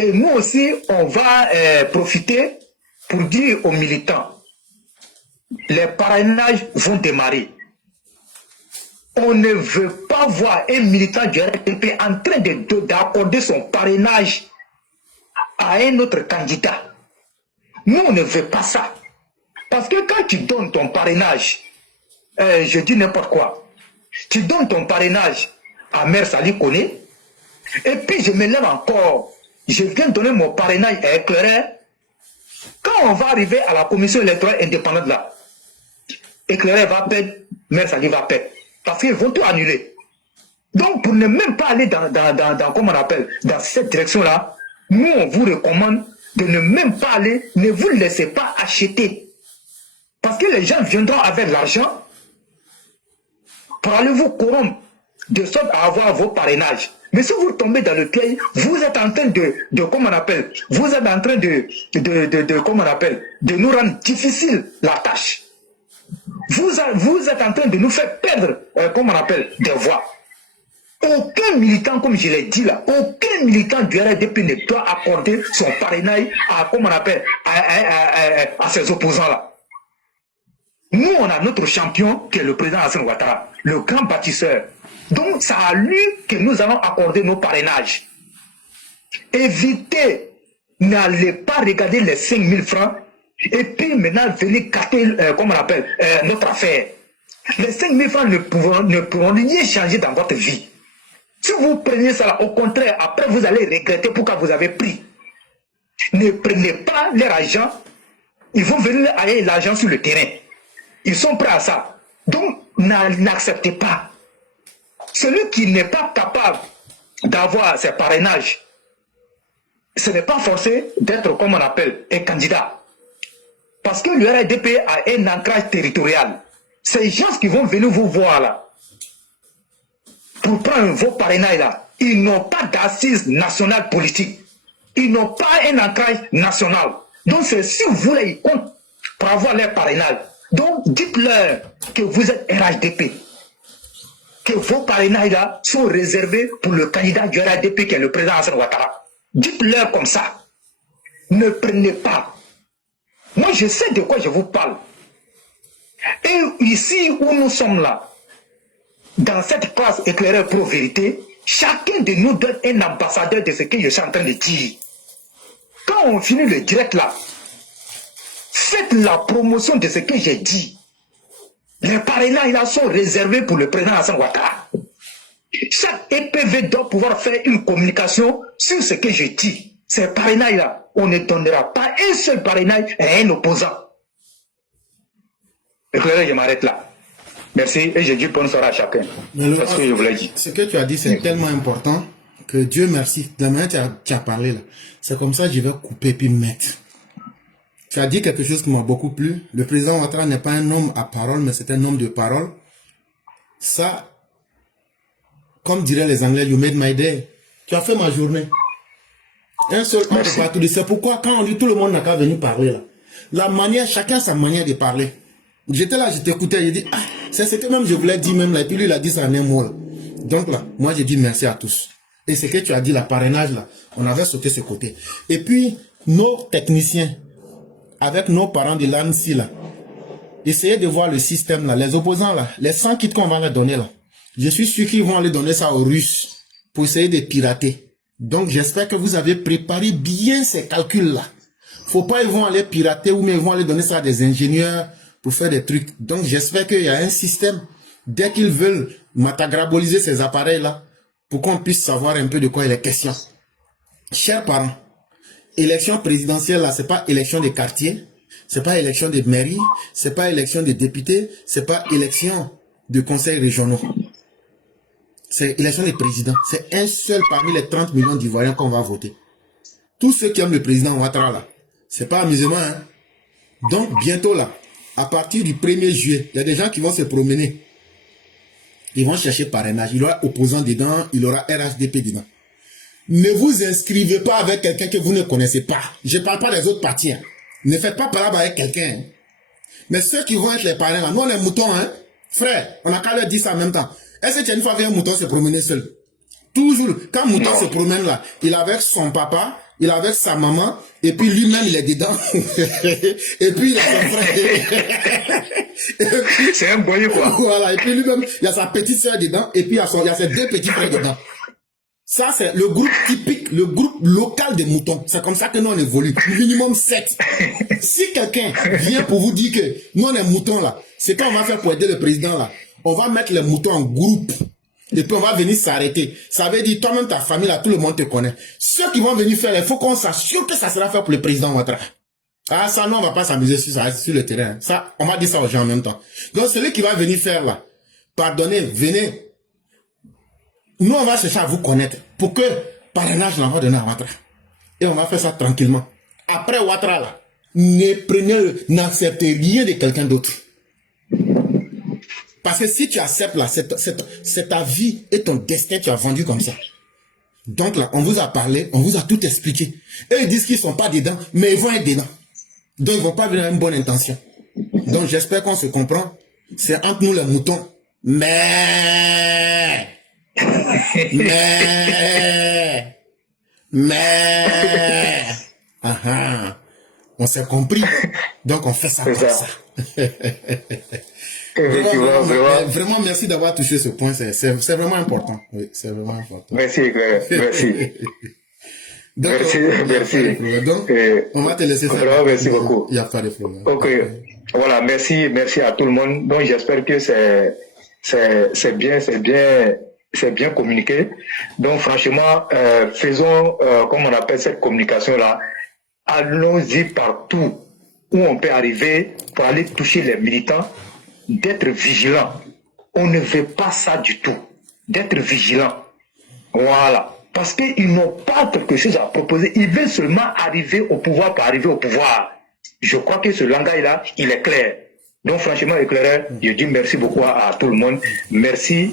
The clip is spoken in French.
Et nous aussi, on va profiter pour dire aux militants, les parrainages vont démarrer. On ne veut pas voir un militant du RDP en train d'accorder son parrainage à un autre candidat. Nous, on ne veut pas ça. Parce que quand tu donnes ton parrainage, je dis n'importe quoi, tu donnes ton parrainage à Mère Sali Kone, et puis je me lève encore, je viens donner mon parrainage à Éclaireur. Quand on va arriver à la commission électorale indépendante là, Éclaireur va perdre, Mère Sali va perdre. Parce qu'ils vont tout annuler. Donc, pour ne même pas aller comment on appelle, dans cette direction-là, nous, on vous recommande de ne même pas aller, ne vous laissez pas acheter. Parce que les gens viendront avec l'argent pour aller vous corrompre, de sorte à avoir vos parrainages. Mais si vous tombez dans le piège, vous êtes en train comment on appelle, vous êtes en train comment on appelle, de nous rendre difficile la tâche. Vous êtes en train de nous faire perdre, comment on appelle, des voix. Aucun militant, comme je l'ai dit là, aucun militant du RDP ne doit accorder son parrainage à, comment on appelle, à ses opposants là. Nous, on a notre champion qui est le président Hassan Ouattara, le grand bâtisseur. Donc, c'est à lui que nous allons accorder nos parrainages. Évitez, n'allez pas regarder les 5 000 francs et puis maintenant venez gâter, comment on appelle, notre affaire. Les 5 000 francs ne pourront rien changer dans votre vie. Si vous prenez ça, au contraire, après vous allez regretter pourquoi vous avez pris. Ne prenez pas leur argent, ils vont venir aller l'argent sur le terrain. Ils sont prêts à ça. Donc, n'acceptez pas. Celui qui n'est pas capable d'avoir ses parrainages, ce n'est pas forcé d'être, comme on appelle, un candidat. Parce que le RDP a un ancrage territorial. Ces gens qui vont venir vous voir là, pour prendre vos parrainages là, ils n'ont pas d'assises nationales politiques. Ils n'ont pas un ancrage national. Donc c'est si vous voulez, ils comptent pour avoir leur parrainage. Donc dites-leur que vous êtes RHDP. Que vos parrainages là sont réservés pour le candidat du RHDP qui est le président Hassan Ouattara. Dites-leur comme ça. Ne prenez pas. Moi je sais de quoi je vous parle. Et ici où nous sommes là, dans cette classe éclairée pro vérité, chacun de nous donne un ambassadeur de ce que je suis en train de dire. Quand on finit le direct là, faites la promotion de ce que j'ai dit. Les parrainages là sont réservés pour le président Hassan Ouattara. Chaque EPV doit pouvoir faire une communication sur ce que je dis. Ces parrainages là, on ne donnera pas un seul parrainage à un opposant. Éclairé, je m'arrête là. Merci et je dis bonne soirée à chacun. C'est ce que je voulais dire. Ce que tu as dit, c'est tellement important que Dieu merci. De la manière tu as parlé là, c'est comme ça que je vais couper puis mettre. Tu as dit quelque chose qui m'a beaucoup plu. Le président Ouattara n'est pas un homme à parole, mais c'est un homme de parole. Ça, comme diraient les Anglais, you made my day. Tu as fait ma journée. Un seul homme de partout. C'est pourquoi quand on dit tout le monde n'a qu'à venir parler là. La manière, chacun a sa manière de parler. J'étais là, je t'écoutais, j'ai dit, ah, c'est ce que même je voulais dire même là, et puis lui il a dit ça en un mot là. Donc là, moi j'ai dit merci à tous. Et ce que tu as dit, la parrainage là, on avait sauté ce côté. Et puis, nos techniciens, avec nos parents de l'ANSI là, essayez de voir le système là, les opposants là, les 100 kits qu'on va leur donner là. Je suis sûr qu'ils vont aller donner ça aux Russes pour essayer de pirater. Donc j'espère que vous avez préparé bien ces calculs là. Faut pas ils vont aller pirater ou mais ils vont aller donner ça à des ingénieurs pour faire des trucs. Donc j'espère qu'il y a un système, dès qu'ils veulent matagraboliser ces appareils-là, pour qu'on puisse savoir un peu de quoi il est question. Chers parents, élection présidentielle, là, c'est pas élection des quartiers, c'est pas élection des mairies, c'est pas élection des députés, c'est pas élection de conseils régionaux. C'est élection des présidents. C'est un seul parmi les 30 millions d'Ivoiriens qu'on va voter. Tous ceux qui aiment le président Ouattara, là, c'est pas amusement, hein. Donc bientôt là, à partir du 1er juillet, il y a des gens qui vont se promener. Ils vont chercher parrainage. Il y aura opposant dedans, il y aura RHDP dedans. Ne vous inscrivez pas avec quelqu'un que vous ne connaissez pas. Je ne parle pas des autres partis. Hein. Ne faites pas parler avec quelqu'un. Hein. Mais ceux qui vont être les parrains, là, nous on est moutons. Hein. Frère, on n'a qu'à leur dire ça en même temps. Est-ce que tu as une fois vu un mouton se promener seul? Toujours, quand mouton se promène là, il est avec son papa, Il est avec sa maman, et puis lui-même, il est dedans. Et puis, il a son frère. C'est un boyer, quoi. Voilà, et puis lui-même, il y a sa petite soeur dedans, et puis il y a ses 2 petits frères dedans. Ça, c'est le groupe typique, le groupe local des moutons. C'est comme ça que nous, on évolue. Minimum 7. Si quelqu'un vient pour vous dire que nous, on est moutons, là, c'est qu'on va faire pour aider le président, là. On va mettre les moutons en groupe. Et puis on va venir s'arrêter. Ça veut dire, toi-même, ta famille, là, tout le monde te connaît. Ceux qui vont venir faire, il faut qu'on s'assure que ça sera fait pour le président Ouattara. Ah, ça, non, on va pas s'amuser sur le terrain. Ça, on va dire ça aux gens en même temps. Donc, celui qui va venir faire, là, pardonnez, venez. Nous, on va chercher à vous connaître. Pour que, parrainage, on va donner à Ouattara. Et on va faire ça tranquillement. Après Ouattara, là, n'acceptez rien de quelqu'un d'autre. Parce que si tu acceptes là, c'est ta vie et ton destin, tu as vendu comme ça. Donc là, on vous a parlé, on vous a tout expliqué. Et ils disent qu'ils ne sont pas dedans, mais ils vont être dedans. Donc ils ne vont pas venir avec une bonne intention. Donc j'espère qu'on se comprend. C'est entre nous les moutons. Mais... On s'est compris. Donc on fait ça comme ça. Vraiment, merci d'avoir touché ce point. C'est vraiment important. Oui, c'est vraiment important. Merci, merci. Donc, merci. Donc, on va te laisser ça. Merci beaucoup. Il n'y a pas de problème. Ok. Voilà, merci à tout le monde. Donc, j'espère que c'est bien communiqué. Donc, franchement, faisons, comme on appelle cette communication-là, allons-y partout où on peut arriver pour aller toucher les militants, d'être vigilant. On ne veut pas ça du tout. D'être vigilant. Voilà. Parce qu'ils n'ont pas quelque chose à proposer. Ils veulent seulement arriver au pouvoir pour arriver au pouvoir. Je crois que ce langage-là, il est clair. Donc, franchement, éclairé, je dis merci beaucoup à tout le monde. Merci.